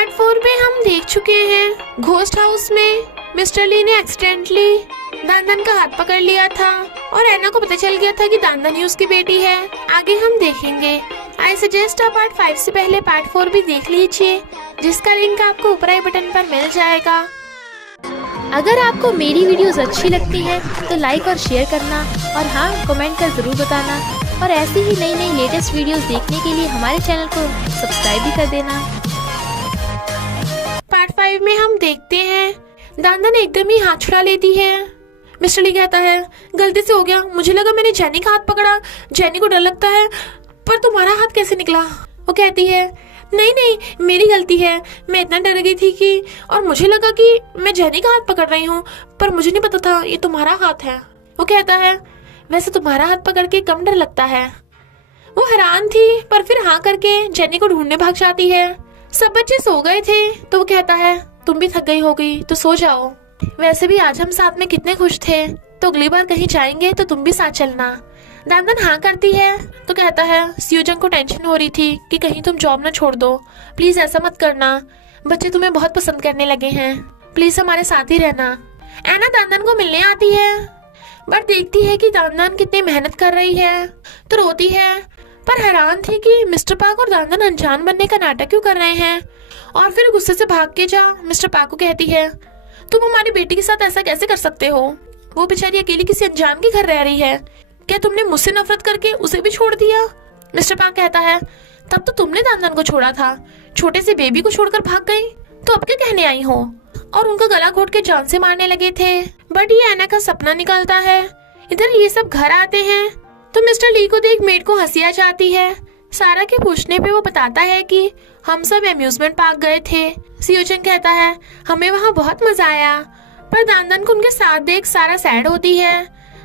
Part 4 में हम देख चुके हैं घोस्ट हाउस में मिस्टर ली ने एक्सीडेंटली दानदान का हाथ पकड़ लिया था और ऐना को पता चल गया था कि दानदान ही उसकी बेटी है। आगे हम देखेंगे। आई सजेस्ट आप पार्ट 5 से पहले पार्ट 4 भी देख लीजिए, जिसका लिंक आपको ऊपर आई बटन पर मिल जाएगा। अगर आपको मेरी वीडियोस अच्छी लगती है तो लाइक और शेयर करना और हाँ कमेंट कर ज़रूर बताना और ऐसी ही नई नई लेटेस्ट वीडियोस देखने के लिए हमारे चैनल को सब्सक्राइब भी कर देना। पार्ट 5 में हम देखते हैं दानदान एकदम ही हाथ छुड़ा लेती है। मिस्टर ली कहता है गलती से हो गया, मुझे लगा मैंने जेनी का हाथ पकड़ा, जेनी को डर लगता है, पर तुम्हारा हाथ कैसे निकला? वो कहती है नहीं नहीं मेरी गलती है, मैं इतना डर गई थी कि और मुझे लगा कि मैं जेनी का हाथ पकड़ रही हूँ, पर मुझे नहीं पता था ये तुम्हारा हाथ है। वो कहता है वैसे तुम्हारा हाथ पकड़ के कम डर लगता है। वो हैरान थी पर फिर हाँ करके जेनी को ढूंढने भाग जाती है। सब बच्चे सो गए थे तो वो कहता है तुम भी थक गई होगी तो सो जाओ, वैसे भी आज हम साथ में कितने खुश थे, तो अगली बार कहीं जाएंगे तो तुम भी साथ चलना। दानदान हाँ करती है तो कहता है सियोजंग को टेंशन हो रही थी कि कहीं तुम जॉब ना छोड़ दो, प्लीज ऐसा मत करना, बच्चे तुम्हें बहुत पसंद करने लगे हैं, प्लीज हमारे साथ ही रहना। ऐना दानदान को मिलने आती है बट देखती है कि दानदान कितनी मेहनत कर रही है तो रोती है, पर हैरान थी कि मिस्टर पाक और दानदान अनजान बनने का नाटक क्यों कर रहे हैं। और फिर गुस्से से भाग के जा मिस्टर पाक को कहती है तुम हमारी बेटी के साथ ऐसा कैसे कर सकते हो, वो बेचारी अकेली किसी अनजान के घर रह रही है, क्या तुमने मुझसे नफरत करके उसे भी छोड़ दिया? मिस्टर पाक कहता है तब तो तुमने दानदान को छोड़ा था, छोटे से बेबी को छोड़कर भाग गई, तो अब क्या कहने आई हो? और उनका गला घोट के जान से मारने लगे थे। बट ये ऐना का सपना निकलता है। इधर ये सब घर आते हैं तो मिस्टर ली को देख मेड को हंसी आ जाती है। सारा के पूछने पे वो बताता है कि हम सब एम्यूजमेंट पार्क गए थे। सियोजंग कहता है हमें वहाँ बहुत मजा आया, पर दानदान को उनके साथ देख सारा सैड होती है।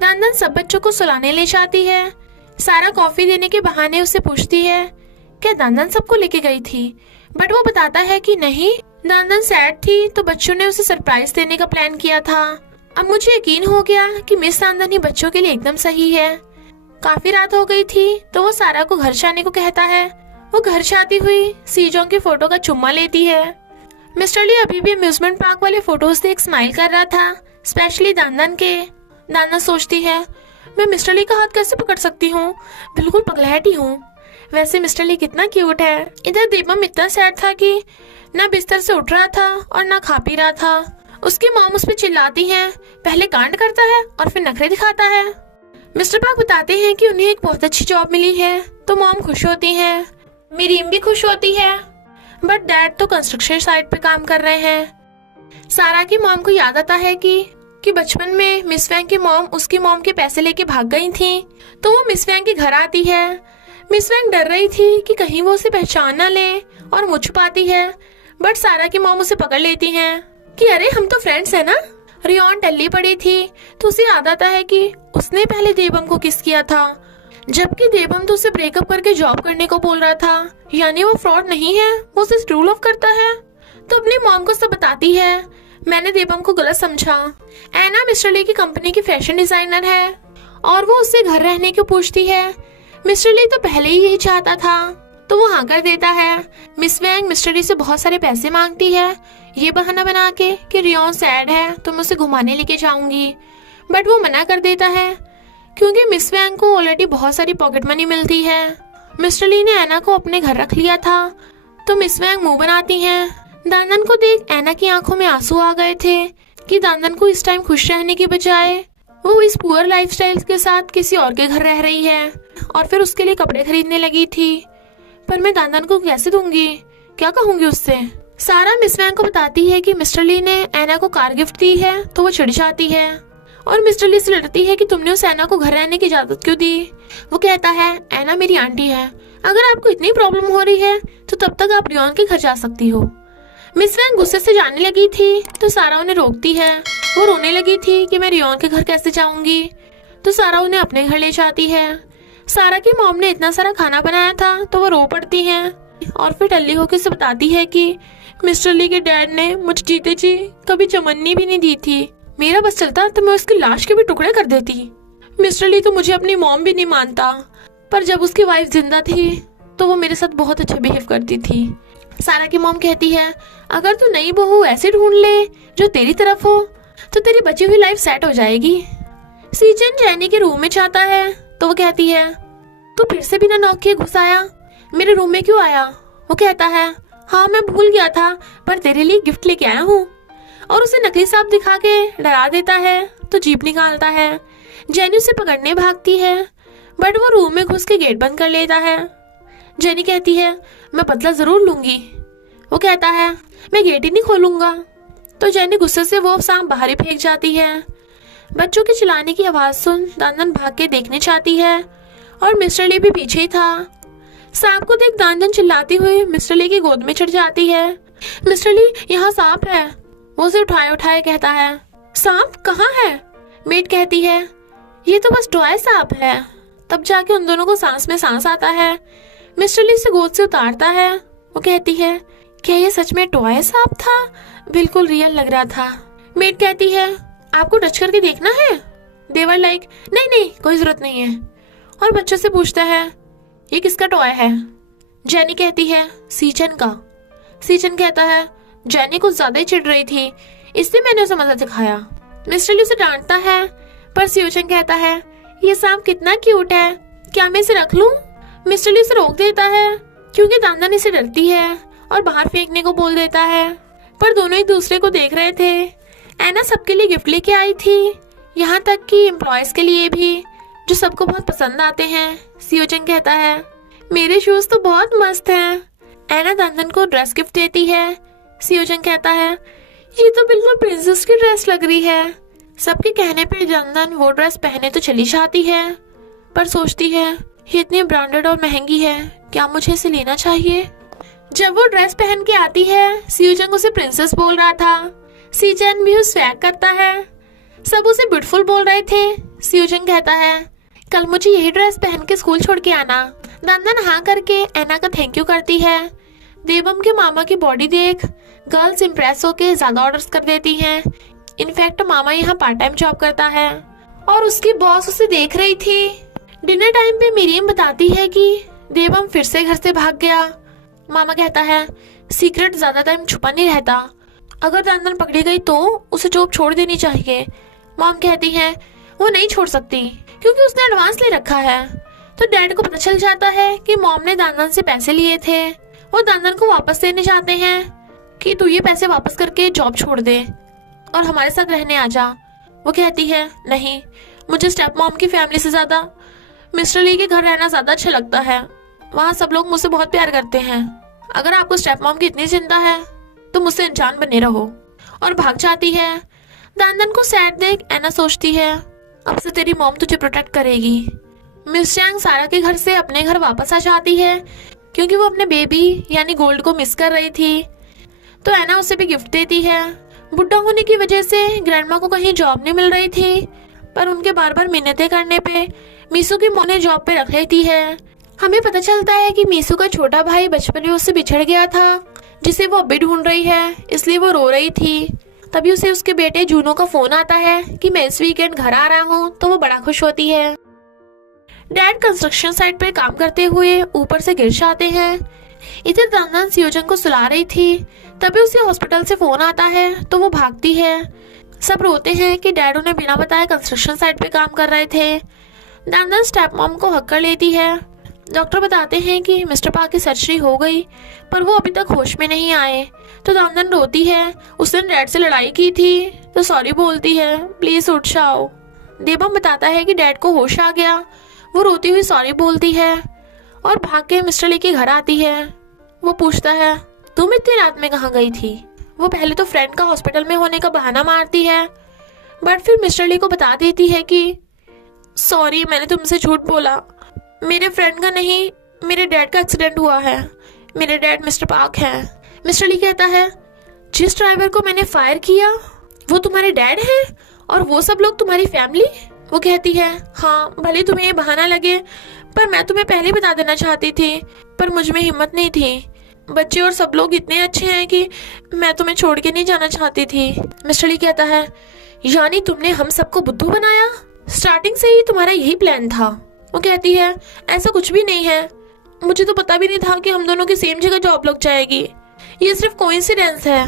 दानदान सब बच्चों को सुलाने ले जाती है। सारा कॉफी देने के बहाने उससे पूछती है क्या दानदान सबको लेके गई थी, बट वो बताता है कि नहीं, दानदान सैड थी तो बच्चों ने उसे सरप्राइज देने का प्लान किया था। अब मुझे यकीन हो गया कि मिस दानदान ही बच्चों के लिए एकदम सही है। काफी रात हो गई थी तो वो सारा को घर जाने को कहता है। वो घर जाती हुई सीजोंग की फोटो का चुम्मा लेती है। मिस्टर ली अभी भी अम्यूजमेंट पार्क वाले फोटोज देख स्माइल कर रहा था, स्पेशली दानदान के। दानदान सोचती है मैं मिस्टर ली का हाथ कैसे पकड़ सकती हूँ, बिल्कुल पगलैटी हूँ। वैसे मिस्टर ली कितना क्यूट है। इधर देवम इतना सैड था कि ना बिस्तर से उठ रहा था और ना खा पी रहा था। उसकी मॉम उस पर चिल्लाती है, पहले कांड करता है और फिर नखरे दिखाता है। मिस्टर पाक बताते हैं कि उन्हें एक बहुत अच्छी जॉब मिली है तो मॉम खुश होती है, मीरीम भी खुश होती है, बट डैड तो कंस्ट्रक्शन साइट पे काम कर रहे हैं। सारा की मॉम को याद आता है कि बचपन में मिस वैंग की मॉम उसकी मॉम के पैसे लेके भाग गई थी, तो वो मिस वैंग के घर आती है। मिस वैंग डर रही थी कि कहीं वो उसे पहचान ना ले और मुँह छुपाती है, बट सारा की मॉम उसे पकड़ लेती है कि अरे हम तो फ्रेंड्स है ना। रियोन टल्ली पड़ी थी तो उसे याद आता है कि उसने पहले देवम को किस किया था, जबकि देवम तो उसे ब्रेकअप करके जॉब करने को बोल रहा था, यानी वो फ्रॉड नहीं है, वो उसे ट्रू लव करता है। तो अपनी मॉम को सब बताती है मैंने देवम को गलत समझा। ऐना मिस्टर ली की कंपनी की फैशन डिजाइनर है और वो उससे घर रहने को पूछती है। मिस्टर ली तो पहले ही यही चाहता था तो वो हाँ कर देता है। मिस वैंग मिस्टर ली से बहुत सारे पैसे मांगती है, ये बहाना बना के कि रियोन सैड है तो मैं उसे घुमाने लेके जाऊंगी, बट वो मना कर देता है क्योंकि मिस वैंग को ऑलरेडी बहुत सारी पॉकेट मनी मिलती है। मिस्टर ली ने ऐना को अपने घर रख लिया था तो मिस वैंग मुंह बनाती हैं। दानदान को देख ऐना की आंखों में आंसू आ गए थे कि दानदान को इस टाइम खुश रहने की बजाय वो इस पुअर लाइफस्टाइल के साथ किसी और के घर रह रही है और फिर उसके लिए कपड़े खरीदने लगी थी। पर मैं दानदान को कैसे दूंगी, क्या कहूंगी उससे? सारा मिस वैंग को बताती है कि मिस्टर ली ने ऐना को कार गिफ्ट दी है तो वो चिढ़ जाती है और मिस्टर ली से लड़ती है कि तुमने उस ऐना को घर रहने की इजाजत क्यों दी। वो कहता है ऐना मेरी आंटी है, अगर आपको इतनी प्रॉब्लम हो रही है तो तब तक आप रियोन के घर जा सकती हो। मिस वैंग गुस्से से जाने लगी थी तो सारा उन्हें रोकती है। वो रोने लगी थी कि मैं रियोन के घर कैसे जाऊंगी, तो सारा उन्हें अपने घर ले जाती है। सारा की मॉम ने इतना सारा खाना बनाया था तो वो रो पड़ती है और फिर टल्ली होकर से बताती है कि मिस्टर ली के डैड ने मुझे जीते जी कभी चमन्नी भी नहीं दी थी, मेरा बस चलता तो मैं उसकी लाश के भी टुकड़े कर देती। मिस्टर ली तो मुझे अपनी मॉम भी नहीं मानता, पर जब उसकी वाइफ जिंदा थी तो वो मेरे साथ बहुत अच्छा बिहेव करती थी। सारा की मॉम कहती है, अगर तू नई बहू ऐसे ढूंढ ले जो तेरी तरफ हो तो तेरी बची हुई लाइफ सेट हो जाएगी। सीजन जैनी के रूम में जाता है तो वो कहती है, तू फिर से बिना नॉक किए घुस आया, मेरे रूम में क्यों आया? वो कहता है, हाँ मैं भूल गया था, पर तेरे लिए गिफ्ट लेके आया हूँ। और उसे नकली सांप दिखा के डरा देता है तो जीप निकालता है। जेनी उसे पकड़ने भागती है, बट वो रूम में घुस के गेट बंद कर लेता है। जेनी कहती है, मैं बदला जरूर लूंगी। वो कहता है, मैं गेट ही नहीं खोलूंगा। तो जेनी गुस्से से वो सांप बाहर ही फेंक जाती है। बच्चों के चिल्लाने की आवाज सुन दानदन भाग के देखने चाहती है और मिस्टर ली भी पीछे ही था। सांप को देख दानदन चिल्लाती हुई मिस्टर ली की गोद में चढ़ जाती है। मिस्टर ली, यहाँ सांप है। वो उसे उठाए उठाए कहता है, सांप कहाँ है? मेट कहती है, ये तो बस टॉय सांप है। तब जाके उन दोनों को सांस में सांस आता है। मिस्टर ली उसे गोद से उतारता है। वो कहती है, क्या ये सच में टॉय सांप था? बिल्कुल रियल लग रहा था। मेट कहती है, आपको टच करके देखना है? देवर लाइक, नहीं नहीं कोई जरूरत नहीं है। और बच्चों से पूछता है, ये किसका टॉय है? जेनी कहती है, सीजन का। सीजन कहता है, जेनी कुछ ज्यादा ही चिढ़ रही थी, इसलिए मैंने उसे मजा दिखाया। मिस्टर ली उसे डांटता है, पर सीजन कहता है, ये सांप कितना क्यूट है, क्या मैं इसे रख लूं? मिस्टर ली उसे रोक देता है क्योंकि दानदन इसे डरती है और बाहर फेंकने को बोल देता है। पर दोनों एक दूसरे को देख रहे थे। एना सबके लिए गिफ्ट लेके आई थी, यहाँ तक कि एम्प्लॉयज के लिए भी, जो सबको बहुत पसंद आते हैं। सीओचन कहता है, मेरे शूज तो बहुत मस्त हैं। एना दानदन को ड्रेस गिफ्ट देती है। सीओचन कहता है, ये तो बिल्कुल प्रिंसेस की ड्रेस लग रही है। सबके कहने पे दानदन वो ड्रेस पहने तो चली जाती है, पर सोचती है, ये इतनी ब्रांडेड और महंगी है, क्या मुझे इसे लेना चाहिए? जब वो ड्रेस पहन के आती है, सीओचन उसे प्रिंसेस बोल रहा था। सीजन भी उस स्वैग करता है। सब उसे ब्यूटीफुल बोल रहे थे। सीओचन कहता है, कल मुझे यही ड्रेस पहन के स्कूल छोड़ के आना। दानदन हाँ करके एना का थैंक यू करती है। देवम के मामा की बॉडी देख गर्ल्स इम्प्रेस होके ज्यादा ऑर्डर्स कर देती हैं। इनफैक्ट मामा यहाँ पार्ट टाइम जॉब करता है और उसकी बॉस उसे देख रही थी। डिनर टाइम पे मिरियम बताती है कि देवम फिर से घर से भाग गया। मामा कहता है, सीक्रेट ज्यादा टाइम छुपा नहीं रहता, अगर दानदन पकड़ी गई तो उसे जॉब छोड़ देनी चाहिए। मॉम कहती है, वो नहीं छोड़ सकती क्योंकि उसने एडवांस ले रखा है। तो डैड को पता चल जाता है कि मॉम ने दानदन से पैसे लिए थे और दानदन को वापस देने चाहते हैं कि तू ये पैसे वापस करके जॉब छोड़ दे और हमारे साथ रहने आ जा। वो कहती है, नहीं, मुझे स्टेप मॉम की फैमिली से ज्यादा मिस्टर ली के घर रहना ज्यादा अच्छा लगता है। वहाँ सब लोग मुझसे बहुत प्यार करते हैं। अगर आपको स्टेप मॉम की इतनी चिंता है तो मुझसे अनजान बने रहो। और भाग जाती है। दानदन को सैड देख एना सोचती है, अब से तेरी मॉम तुझे प्रोटेक्ट करेगी। मिस चैंग सारा के घर से अपने घर वापस आ जाती है क्योंकि वो अपने बेबी यानी गोल्ड को मिस कर रही थी। तो एना उसे भी गिफ्ट देती है। बुढ़ा होने की वजह से ग्रैंडमा को कहीं जॉब नहीं मिल रही थी, पर उनके बार बार मिन्नतें करने पे मीसू की मॉम ने जॉब पे रख लेती है। हमें पता चलता है कि मीसू का छोटा भाई बचपन में उससे बिछड़ गया था, जिसे वो अभी ढूंढ रही है, इसलिए वो रो रही थी। तभी उसे उसके बेटे जूनो का फोन आता है कि मैं इस वीकेंड घर आ रहा हूँ, तो वो बड़ा खुश होती है। डैड कंस्ट्रक्शन साइट पर काम करते हुए ऊपर से गिर जाते हैं। इधर दानदन सीओजन को सुला रही थी, तभी उसे हॉस्पिटल से फोन आता है तो वो भागती है। सब रोते हैं कि डैड उन्हें बिना बताए कंस्ट्रक्शन साइट पे काम कर रहे थे। दानदन स्टेप मॉम को हक कर लेती है। डॉक्टर बताते हैं कि मिस्टर पार्क की सर्जरी हो गई, पर वो अभी तक होश में नहीं आए। तो दानदन रोती है, उसने डैड से लड़ाई की थी तो सॉरी बोलती है, प्लीज उठ जाओ। देवम बताता है कि डैड को होश आ गया। वो रोती हुई सॉरी बोलती है और भाग के मिस्टर ली के घर आती है। वो पूछता है, तुम इतनी रात में कहाँ गई थी? वो पहले तो फ्रेंड का हॉस्पिटल में होने का बहाना मारती है, बट फिर मिस्टर ली को बता देती है कि सॉरी, मैंने तुमसे झूठ बोला, मेरे फ्रेंड का नहीं, मेरे डैड का एक्सीडेंट हुआ है। मेरे डैड मिस्टर पार्क हैं। मिस्टर ली कहता है, जिस ड्राइवर को मैंने फायर किया वो तुम्हारे डैड हैं और वो सब लोग तुम्हारी फैमिली? वो कहती है, हाँ, भले तुम्हें ये बहाना लगे, पर मैं तुम्हें पहले बता देना चाहती थी, पर मुझ में हिम्मत नहीं थी। बच्चे और सब लोग इतने अच्छे हैं कि मैं तुम्हें छोड़ के नहीं जाना चाहती थी। मिस्टर ली कहता है, यानी तुमने हम सबको बुद्धू बनाया? स्टार्टिंग से ही तुम्हारा यही प्लान था? वो कहती है, ऐसा कुछ भी नहीं है, मुझे तो पता भी नहीं था कि हम दोनों की सेम जगह जॉब लग जाएगी। ये सिर्फ कोइंसिडेंस है।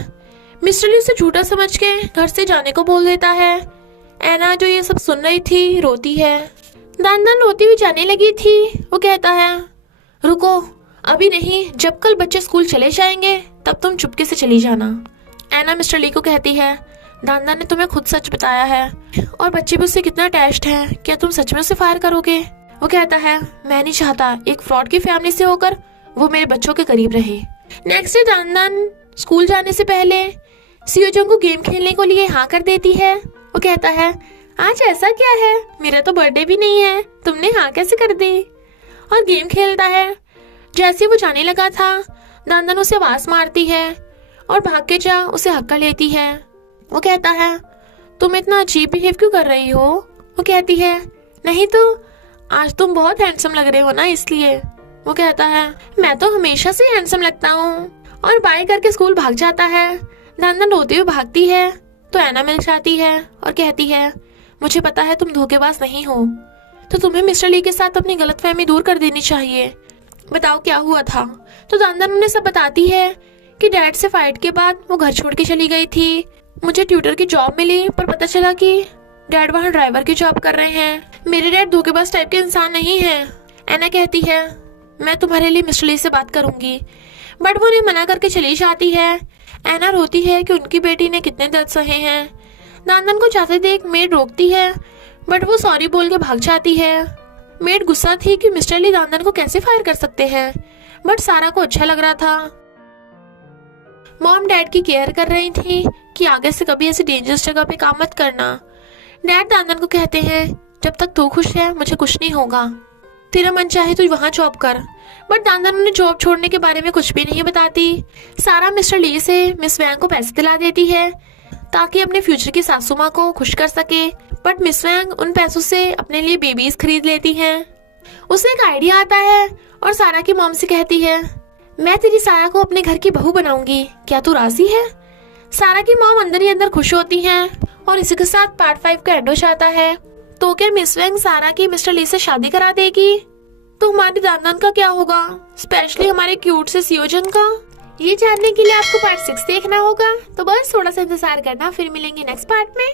मिस्टर ली उसे झूठा समझ के घर से जाने को बोल देता है। एना जो ये सब सुन रही थी रोती है। दान रोती हुई जाने लगी थी। वो कहता है रुको, अभी नहीं, जब कल बच्चे स्कूल चले जाएंगे तब तुम चुपके से चली जाना। एना मिस्टर ली को कहती है दान ने तुम्हें खुद सच बताया है और बच्चे भी उससे कितना अटैच्ड है, क्या तुम सच में उसे फायर करोगे? वो कहता है मैं नहीं चाहता एक फ्रॉड की फैमिली से होकर वो मेरे बच्चों के करीब रहे। नेक्स्ट डे दान स्कूल जाने से पहले सियोजोंग को गेम खेलने को लिए हाँ कर देती है। वो कहता है आज ऐसा क्या है, मेरा तो बर्थडे भी नहीं है, तुमने हाँ कैसे कर दी? और गेम खेलता है। जैसे वो जाने लगा था दान उसे आवाज मारती है और भाग के जा उसे हक्का लेती है। वो कहता है तुम इतना अजीब बिहेव क्यों कर रही हो? वो कहती है नहीं तो आज तुम बहुत हैंडसम लग रहे हो ना, इसलिए। वो कहता है मैं तो हमेशा से हैंडसम लगता हूँ और बाय करके स्कूल भाग जाता है। दान रोते हुए भागती है तो एना मिल जाती है और कहती है मुझे पता है तुम धोखेबाज नहीं हो, तो तुम्हें मिस्टर ली के साथ अपनी गलतफहमी दूर कर देनी चाहिए। बताओ क्या हुआ था? तो दान उन्हें सब बताती है कि डैड से फाइट के बाद वो घर छोड़ के चली गई थी। मुझे ट्यूटर की जॉब मिली पर पता चला कि डैड वहाँ ड्राइवर की जॉब कर रहे हैं। मेरे डैड धोखेबाज टाइप के इंसान नहीं है। एना कहती है मैं तुम्हारे लिए मिस्टर ली से बात करूंगी, बट वो उन्हें मना करके चली जाती है। एना रोती है कि उनकी बेटी ने कितने दर्द सहे हैं। दान को जाते देख मेड रोकती है बट वो सॉरी बोल के भाग जाती है। मेड गुस्सा थी कि मिस्टर ली दान को कैसे फायर कर सकते हैं, बट सारा को अच्छा लग रहा था। मॉम डैड की केयर कर रही थी कि आगे से कभी ऐसी डेंजरस जगह पे काम मत करना। डैड दान को कहते हैं जब तक तू खुश है मुझे कुछ नहीं होगा, तेरा मन चाहे तो वहाँ जॉब कर। बट दान उन्हें जॉब छोड़ने के बारे में कुछ भी नहीं बताती। सारा मिस्टर ली से मिस वैंग को पैसे दिला देती है ताकि अपने फ्यूचर की सासू माँ को खुश कर सके, बट मिस वैंग उन पैसों से अपने लिए बेबीज खरीद लेती हैं। उसे एक आइडिया आता है और सारा की मॉम से कहती है मैं तेरी सारा को अपने घर की बहू बनाऊंगी, क्या तू राजी है? सारा की मॉम अंदर ही अंदर खुश होती हैं और इसी के साथ पार्ट 5 का एंड हो जाता है। तो क्या मिस वैंग सारा की मिस्टर ली से शादी करा देगी? तो हमारे दान का क्या होगा, स्पेशली हमारे क्यूट से सियोजन का? ये जानने के लिए आपको पार्ट 6 देखना होगा, तो बस थोड़ा सा इंतजार करना, फिर मिलेंगे नेक्स्ट पार्ट में।